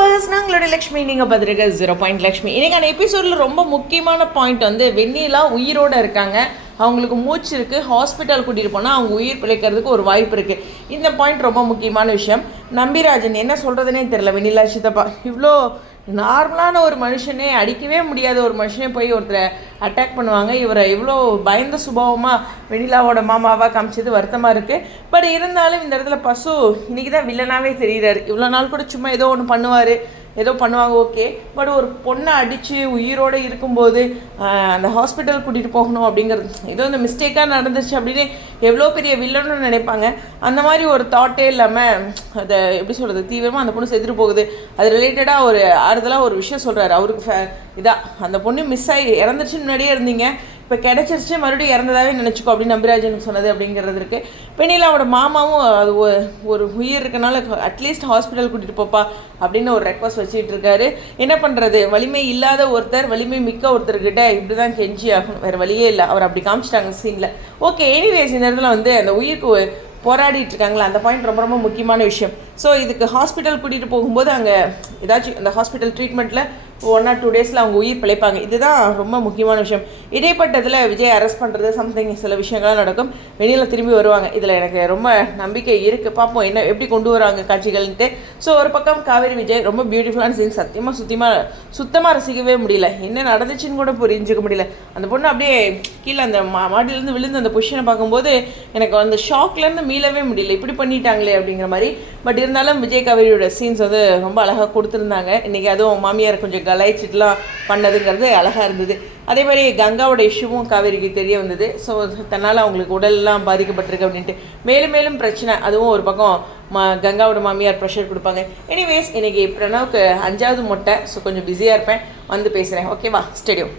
Viewers நாங்களோட Lakshmi நீங்கள் பார்த்துருக்க zero point Lakshmi. இன்னைக்கான எபிசோடில் ரொம்ப முக்கியமான பாயிண்ட் வந்து வெண்ணிலா உயிரோட இருக்காங்க. அவங்களுக்கு மூச்சு இருக்குது ஹாஸ்பிட்டல் கூட்டிகிட்டு போனால் அவங்க உயிர் பிழைக்கிறதுக்கு ஒரு வாய்ப்பு இருக்குது இந்த பாயிண்ட் ரொம்ப முக்கியமான விஷயம். நம்பிராஜன் என்ன சொல்கிறதுனே தெரில வெண்ணிலா சித்தப்பா. இவ்வளோ நார்மலான ஒரு மனுஷனே அடிக்கவே முடியாத ஒரு மனுஷனே போய் ஒருத்தரை அட்டாக் பண்ணுவாங்க. இவரை இவ்வளோ பயந்த சுபாவமாக வெனிலாவோட மாமாவாக காமிச்சது வருத்தமாக இருக்குது பட் இருந்தாலும் இந்த இடத்துல பசு இன்றைக்கி தான் வில்லனாகவே தெரிகிறார் இவ்வளோ நாள் கூட சும்மா ஏதோ ஒன்று பண்ணுவார். ஏதோ பண்ணுவாங்க ஓகே பட் ஒரு பொண்ணை அடித்து உயிரோடு இருக்கும்போது அந்த ஹாஸ்பிட்டல் கூட்டிகிட்டு போகணும் அப்படிங்கிறது ஏதோ இந்த மிஸ்டேக்காக நடந்துச்சு அப்படின்னு எவ்வளோ பெரிய வில்லன்னு நினைப்பாங்க. அந்த மாதிரி ஒரு தாட்டே இல்லாமல் அதை எப்படி சொல்கிறது தீவிரமாக அந்த பொண்ணு செத்துட்டு போகுது. அது ரிலேட்டடாக ஒரு ஆறுதலாக ஒரு விஷயம் சொல்கிறாரு அவருக்கு ஃபே இதாக அந்த பொண்ணு மிஸ் ஆகி இறந்துச்சு முன்னாடியே இருந்தீங்க. இப்போ கிடச்சிருச்சு மறுபடியும் இறந்ததாகவே நினச்சிக்கோ அப்படின்னு நம்பிராஜன் சொன்னது அப்படிங்கிறது இருக்குது வெண்ணிலாவோட மாமாவும் அது ஒ- ஒரு உயிர் இருக்கனால அட்லீஸ்ட் ஹாஸ்பிட்டல் கூட்டிகிட்டு போப்பா அப்படின்னு ஒரு ரெக்வஸ்ட் வச்சுட்டு இருக்காரு. என்ன பண்ணுறது வலிமை இல்லாத ஒருத்தர் வலிமை மிக்க ஒருத்தர்கிட்ட இப்படி தான் கெஞ்சி ஆகணும். வேறு வழியே இல்லை. அவர் அப்படி காமிச்சிட்டாங்க சீனில் ஓகே எனிவேஸ் இந்த இடத்துல வந்து அந்த உயிருக்கு போராடிட்டு இருக்காங்களா அந்த பாயிண்ட் ரொம்ப ரொம்ப முக்கியமான விஷயம். ஸோ இதுக்கு ஹாஸ்பிட்டல் கூட்டிகிட்டு போகும்போது அங்கே ஏதாச்சும் அந்த ஹாஸ்பிட்டல் ட்ரீட்மெண்ட்டில் ஒன் ஆர் டூ டேஸில் அவங்க உயிர் பிழைப்பாங்க. இதுதான் ரொம்ப முக்கியமான விஷயம். இடைப்பட்டதில் விஜய் அரெஸ்ட் பண்ணுறது சம்திங் சில விஷயங்கள்லாம் நடக்கும். வெளியில் திரும்பி வருவாங்க. இதில் எனக்கு ரொம்ப நம்பிக்கை இருக்குது பார்ப்போம் என்ன எப்படி கொண்டு வராங்க காட்சிகள்ன்ட்டு. ஸோ ஒரு பக்கம் காவேரி விஜய் ரொம்ப பியூட்டிஃபுல்லான சீன் சத்தியமாக சுத்தமாக சுத்தமாக ரசிக்கவே முடியல. என்ன நடந்துச்சுன்னு கூட புரிஞ்சுக்க முடியல. அந்த பொண்ணு அப்படியே கீழே அந்த மா மாடியிலேருந்து விழுந்து அந்த பொஷனை பார்க்கும்போது எனக்கு அந்த ஷாக்லேருந்து மீளவே முடியல. இப்படி பண்ணிட்டாங்களே அப்படிங்கிற மாதிரி. பட் இருந்தாலும் விஜய் காவேரியோட சீன்ஸ் வந்து ரொம்ப அழகாக கொடுத்துருந்தாங்க. இன்றைக்கி அதுவும் மாமியார் கொஞ்சம் கலாய்ச்சிட்டுலாம் பண்ணதுங்கிறது அழகாக இருந்தது. அதே மாதிரி கங்காவோட இஷ்யூவும் காவேரிக்கு தெரிய வந்தது. ஸோ தன்னால் அவங்களுக்கு உடல்லாம் பாதிக்கப்பட்டிருக்கு அப்படின்ட்டு. மேலும் மேலும் பிரச்சனை. அதுவும் ஒரு பக்கம் மா கங்காவோட மாமியார் ப்ரெஷர் கொடுப்பாங்க. எனிவேஸ் இன்றைக்கி பிரணவுக்கு அஞ்சாவது மொட்டை. ஸோ கொஞ்சம் பிஸியாக இருப்பேன். வந்து பேசுகிறேன் ஓகேவா ஸ்டேடியம்